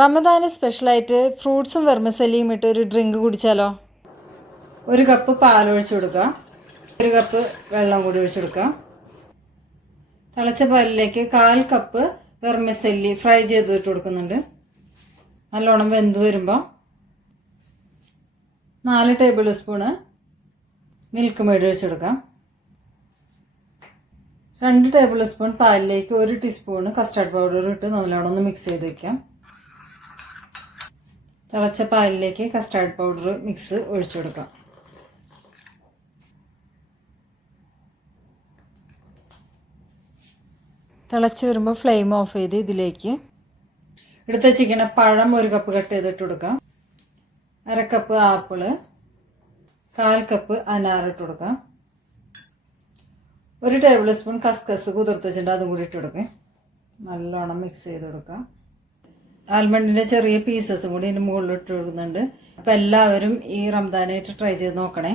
റമദാന് സ്പെഷ്യലായിട്ട് ഫ്രൂട്ട്സും വെർമിസെല്ലിയും ഇട്ട് ഒരു ഡ്രിങ്ക് കുടിച്ചാലോ? 1 കപ്പ് പാൽ ഒഴിച്ചു കൊടുക്കുക. 1 കപ്പ് വെള്ളം കൂടി ഒഴിച്ചു കൊടുക്കുക. തിളച്ച പാലിലേക്ക് 1/4 കപ്പ് വെർമിസെല്ലി ഫ്രൈ ചെയ്തിട്ട് കൊടുക്കുന്നുണ്ട്. നല്ലോണം വെന്ത് വരുമ്പോൾ 4 ടേബിൾ സ്പൂണ് മിൽക്ക് മെയ്ഡ് ഒഴിച്ചു കൊടുക്കാം. 2 ടേബിൾ സ്പൂൺ പാലിലേക്ക് 1 ടീസ്പൂണ് കസ്റ്റാർഡ് പൗഡർ ഇട്ട് നല്ലോണം ഒന്ന് മിക്സ് ചെയ്ത് വയ്ക്കാം. തിളച്ച പാലിലേക്ക് കസ്റ്റാർഡ് പൗഡർ മിക്സ് ഒഴിച്ചു കൊടുക്കാം. തിളച്ച് വരുമ്പോൾ ഫ്ലെയിം ഓഫ് ചെയ്ത് ഇതിലേക്ക് എടുത്ത് വെച്ചിരിക്കുന്ന പഴം 1 കപ്പ് കട്ട് ചെയ്തിട്ട് കൊടുക്കാം. 1/2 കപ്പ് ആപ്പിള്, 1/4 കപ്പ് അനാർ ഇട്ട് കൊടുക്കാം. 1 ടേബിൾ സ്പൂൺ കസ്കസ് കുതിർത്ത് വെച്ചിട്ട് അതും കൂടി ഇട്ട് കൊടുക്കാം. നല്ലോണം മിക്സ് ചെയ്ത് കൊടുക്കാം. ആൽമണ്ടിൻ്റെ ചെറിയ പീസസും കൂടി ഇതിന് മുകളിൽ ഇട്ട് കൊടുക്കുന്നുണ്ട്. അപ്പോൾ എല്ലാവരും ഈ റംദാനായിട്ട് ട്രൈ ചെയ്ത് നോക്കണേ.